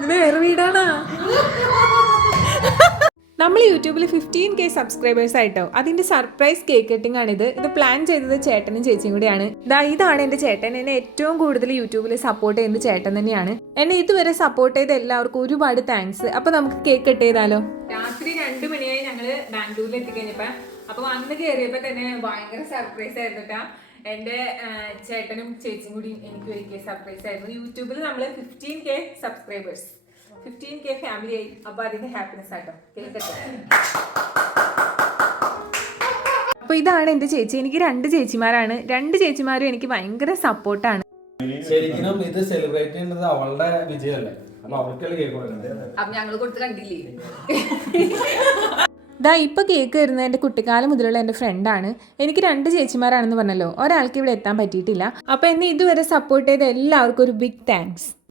ഇത് വേറെ വീടാണോ? നമ്മൾ യൂട്യൂബിൽ 15K സബ്സ്ക്രൈബേഴ്സ് ആയിട്ടോ. അതിന്റെ സർപ്രൈസ് കേക്ക് കട്ടിംഗ് ആണിത്. ഇത് പ്ലാൻ ചെയ്തത് ചേട്ടനും ചേച്ചിയും കൂടിയാണ്. ഇതാണ് എന്റെ ചേട്ടൻ. എന്നെ ഏറ്റവും കൂടുതൽ യൂട്യൂബിൽ സപ്പോർട്ട് ചെയ്യുന്നത് ചേട്ടൻ തന്നെയാണ്. എന്നെ ഇതുവരെ സപ്പോർട്ട് ചെയ്ത എല്ലാവർക്കും ഒരുപാട് താങ്ക്സ്. അപ്പൊ നമുക്ക് കേക്ക് കട്ട് ചെയ്താലോ? രാത്രി 2 മണിയായി ഞങ്ങള് ബാംഗ്ലൂരിൽ എത്തിക്കഴിഞ്ഞപ്പോ. അപ്പൊ വന്ന് കയറിയപ്പോ തന്നെ ഭയങ്കര സർപ്രൈസ് ആയിരുന്നു കേട്ടോ. എന്റെ ചേട്ടനും ചേച്ചിയും കൂടി എനിക്ക് വലിയ സർപ്രൈസ് ആയിരുന്നു. യൂട്യൂബിൽ നമ്മള് 15K സബ്സ്ക്രൈബേഴ്സ്, 15K ഫാമിലി ആയി. അപ്പൊ അതിന്റെ ഹാപ്പിനെസ് ആട്ടോ. അപ്പൊ ഇതാണ് എന്റെ ചേച്ചി. എനിക്ക് 2 ചേച്ചിമാരാണ്. 2 ചേച്ചിമാരും എനിക്ക് ഭയങ്കര സപ്പോർട്ടാണ്. ശരിക്കും ഇത് സെലിബ്രേറ്റ് ചെയ്യുന്നത് അവളുടെ വിജയമല്ലേ? അപ്പൊ അവർക്കല്ലേ കേക്ക് കൊടുക്കണ്ടേ? അപ്പൊ ഞങ്ങൾ കൊടുത്ത് കണ്ടില്ലേ? ഇപ്പൊ കേക്ക് വരുന്നത് എന്റെ കുട്ടിക്കാലം മുതലുള്ള എന്റെ ഫ്രണ്ടാണ്. എനിക്ക് 2 ചേച്ചിമാരാണെന്ന് പറഞ്ഞല്ലോ. ഒരാൾക്ക് ഇവിടെ എത്താൻ പറ്റിയിട്ടില്ല. അപ്പൊ എന്നെ ഇതുവരെ സപ്പോർട്ട് ചെയ്ത എല്ലാവർക്കും ഒരു ബിഗ് താങ്ക്സ്.